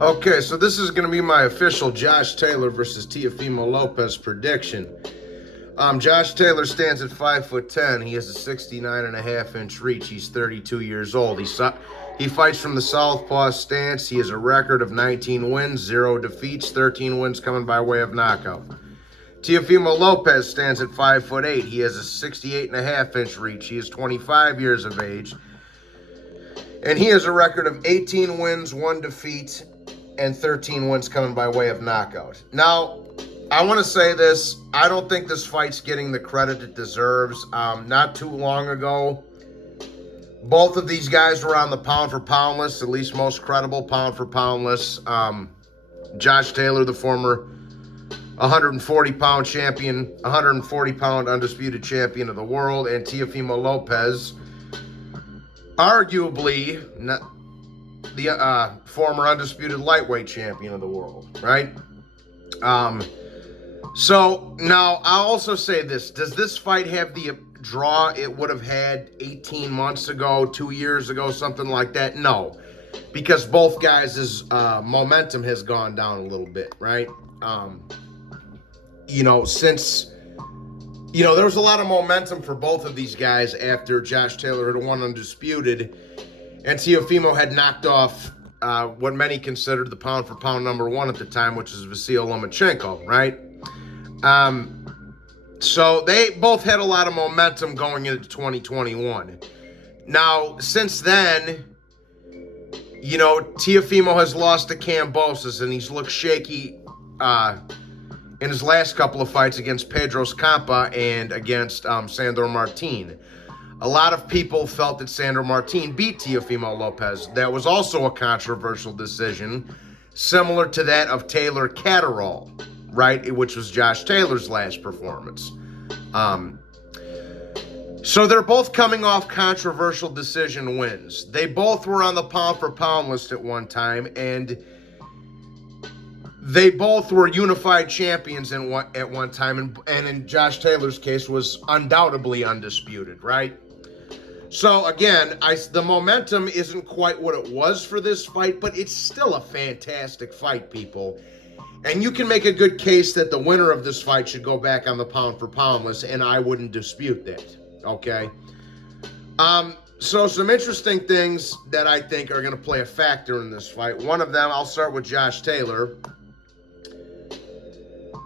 Okay, so this is going to be my official Josh Taylor versus Teofimo Lopez prediction. Josh Taylor stands at 5'10". He has a 69.5-inch reach. He's 32 years old. He fights from the southpaw stance. He has a record of 19 wins, 0 defeats, 13 wins coming by way of knockout. Teofimo Lopez stands at 5'8". He has a 68.5-inch reach. He is 25 years of age. And he has a record of 18 wins, 1 defeat, and 13 wins coming by way of knockout. Now, I want to say this. I don't think this fight's getting the credit it deserves. Not too long ago, both of these guys were on the pound-for-pound list, at least most credible pound-for-pound list. Josh Taylor, the former 140-pound champion, 140-pound undisputed champion of the world, and Teofimo Lopez, arguably the former undisputed lightweight champion of the world, right? So now I'll also say this. Does this fight have the draw it would have had 18 months ago, 2 years ago, something like that? No, because both guys' momentum has gone down a little bit, right? Since there was a lot of momentum for both of these guys after Josh Taylor had won undisputed, and Teofimo had knocked off what many considered the pound-for-pound number one at the time, which is Vasyl Lomachenko, right? So they both had a lot of momentum going into 2021. Now, since then, Teofimo has lost to Kambosos, and he's looked shaky in his last couple of fights against Pedros Campa and against Sandor Martin. A lot of people felt that Sandor Martin beat Teofimo Lopez. That was also a controversial decision, similar to that of Taylor Catterall, right, which was Josh Taylor's last performance. So they're both coming off controversial decision wins. They both were on the pound-for-pound list at one time, and they both were unified champions at one time, and in Josh Taylor's case was undoubtedly undisputed, right? So again, the momentum isn't quite what it was for this fight, but it's still a fantastic fight, people. And you can make a good case that the winner of this fight should go back on the pound-for-pound list, and I wouldn't dispute that, okay? So some interesting things that I think are going to play a factor in this fight. One of them, I'll start with Josh Taylor.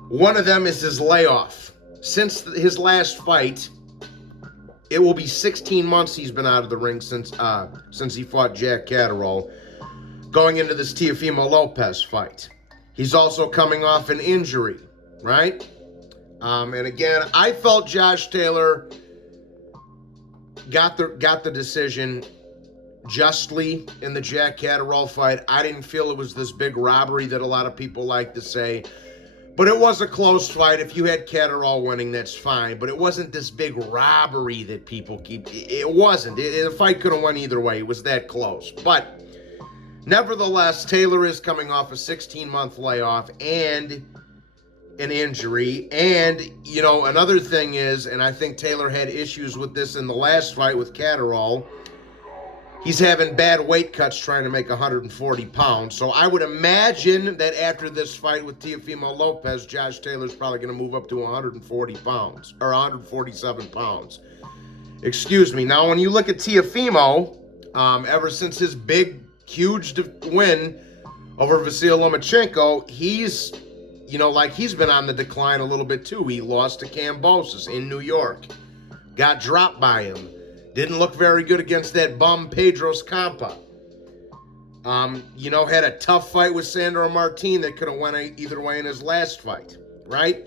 One of them is his layoff. Since his last fight, it will be 16 months he's been out of the ring since he fought Jack Catterall, going into this Teofimo Lopez fight. He's also coming off an injury, right? And again, I felt Josh Taylor got the decision justly in the Jack Catterall fight. I didn't feel it was this big robbery that a lot of people like to say. But it was a close fight. If you had Catterall winning, that's fine. But it wasn't this big robbery that people keep. It wasn't. The fight could have went either way. It was that close. But nevertheless, Taylor is coming off a 16-month layoff and an injury. And, another thing is, and I think Taylor had issues with this in the last fight with Catterall, he's having bad weight cuts trying to make 140 pounds. So I would imagine that after this fight with Teofimo Lopez, Josh Taylor's probably going to move up to 140 pounds, or 147 pounds. Excuse me. Now, when you look at Teofimo, ever since his big, huge win over Vasyl Lomachenko, he's been on the decline a little bit too. He lost to Kambosos in New York. Got dropped by him. Didn't look very good against that bum Pedros Campa. Had a tough fight with Sandor Martin that could have went either way in his last fight, right?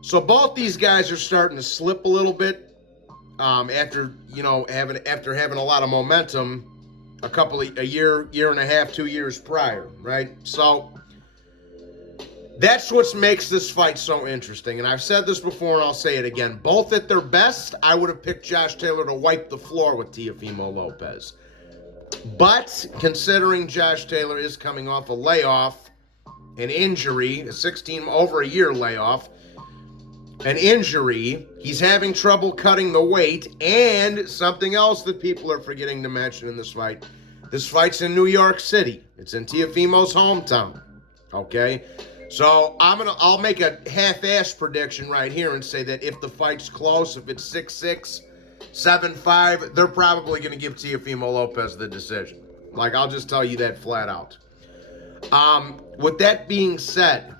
So both these guys are starting to slip a little bit after having a lot of momentum a year and a half, 2 years prior, right? So that's what makes this fight so interesting. And I've said this before and I'll say it again. Both at their best, I would have picked Josh Taylor to wipe the floor with Teofimo Lopez. But considering Josh Taylor is coming off a layoff, an injury, over a year layoff, an injury, he's having trouble cutting the weight, and something else that people are forgetting to mention in this fight, This fight's in New York City. It's in Teofimo's hometown. Okay? So I'll make a half-ass prediction right here and say that if the fight's close, if it's 6-6, 7-5, they're probably going to give Teofimo Lopez the decision. Like, I'll just tell you that flat out. With that being said,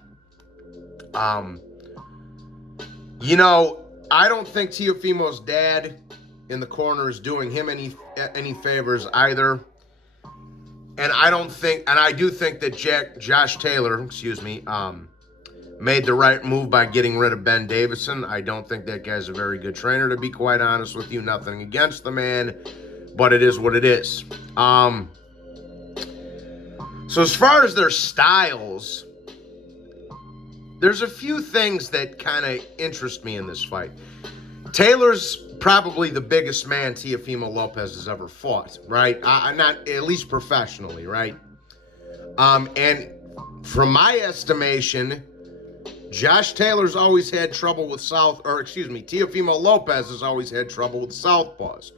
you know, I don't think Teofimo's dad in the corner is doing him any favors either. And I do think that Josh Taylor, made the right move by getting rid of Ben Davison. I don't think that guy's a very good trainer, to be quite honest with you. Nothing against the man, but it is what it is. So as far as their styles, there's a few things that kind of interest me in this fight. Taylor's probably the biggest man Teofimo Lopez has ever fought, right? Not at least professionally, right? And from my estimation, Josh Taylor's always had trouble with Teofimo Lopez has always had trouble with southpaws.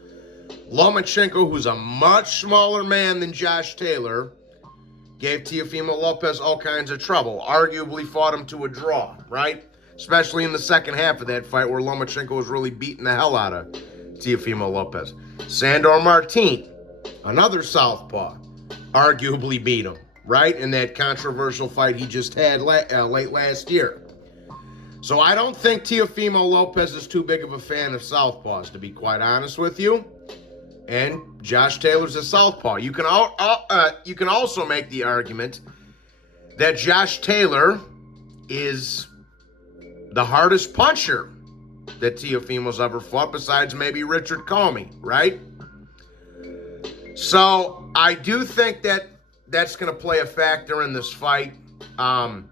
Lomachenko, who's a much smaller man than Josh Taylor, gave Teofimo Lopez all kinds of trouble. Arguably fought him to a draw, right? Especially in the second half of that fight where Lomachenko was really beating the hell out of Teofimo Lopez. Sandor Martin, another southpaw, arguably beat him, right? In that controversial fight he just had late last year. So I don't think Teofimo Lopez is too big of a fan of southpaws, to be quite honest with you. And Josh Taylor's a southpaw. You can also make the argument that Josh Taylor is the hardest puncher that Teofimo's ever fought, besides maybe Richard Comey, right? So I do think that that's going to play a factor in this fight. Teofimo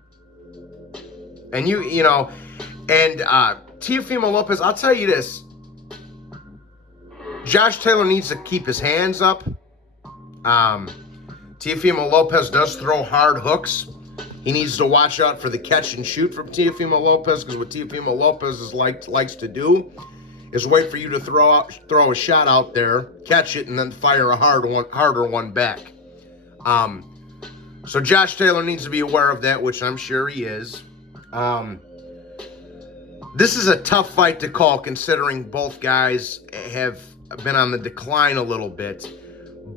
Lopez, I'll tell you this. Josh Taylor needs to keep his hands up. Teofimo Lopez does throw hard hooks. He needs to watch out for the catch and shoot from Teofimo Lopez, because what Teofimo Lopez likes to do is wait for you to throw a shot out there, catch it, and then fire a harder one back. So Josh Taylor needs to be aware of that, which I'm sure he is. This is a tough fight to call, considering both guys have been on the decline a little bit.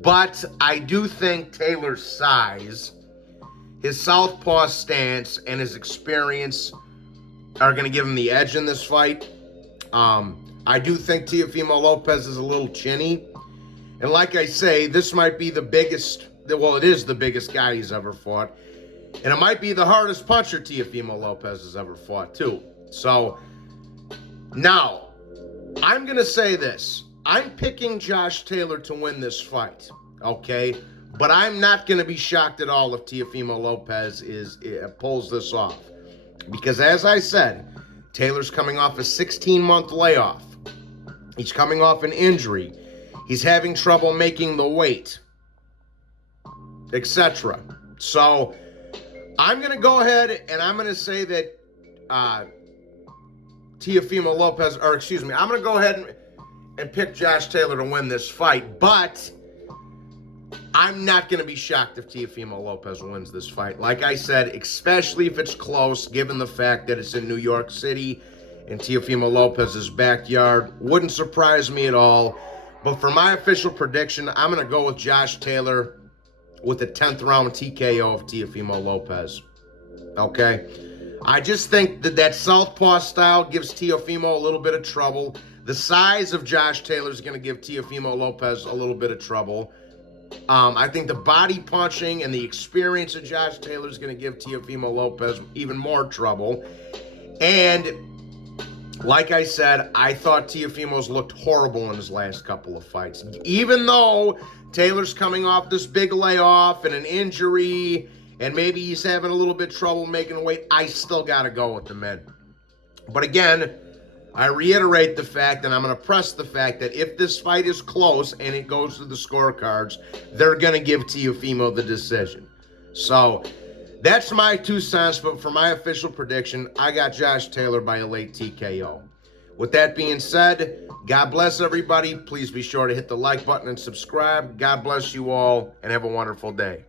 But I do think Taylor's size, his southpaw stance, and his experience are going to give him the edge in this fight. I do think Teofimo Lopez is a little chinny. And like I say, this might be the biggest, well, it is the biggest guy he's ever fought. And it might be the hardest puncher Teofimo Lopez has ever fought, too. So, now, I'm going to say this. I'm picking Josh Taylor to win this fight, okay? But I'm not going to be shocked at all if Teofimo Lopez pulls this off. Because as I said, Taylor's coming off a 16-month layoff. He's coming off an injury. He's having trouble making the weight, etc. So I'm going to go ahead and I'm going to say that Teofimo Lopez, I'm going to go ahead and pick Josh Taylor to win this fight, but I'm not going to be shocked if Teofimo Lopez wins this fight. Like I said, especially if it's close, given the fact that it's in New York City in Teofimo Lopez's backyard. Wouldn't surprise me at all. But for my official prediction, I'm going to go with Josh Taylor with a 10th round TKO of Teofimo Lopez. Okay? I just think that southpaw style gives Teofimo a little bit of trouble. The size of Josh Taylor is going to give Teofimo Lopez a little bit of trouble. I think the body punching and the experience of Josh Taylor is going to give Teofimo Lopez even more trouble. And like I said, I thought Teofimo's looked horrible in his last couple of fights. Even though Taylor's coming off this big layoff and an injury, and maybe he's having a little bit of trouble making weight, I still got to go with the men. But again, I reiterate the fact, and I'm going to press the fact, that if this fight is close and it goes to the scorecards, they're going to give Teofimo the decision. So that's my 2 cents, but for my official prediction, I got Josh Taylor by a late TKO. With that being said, God bless everybody. Please be sure to hit the like button and subscribe. God bless you all, and have a wonderful day.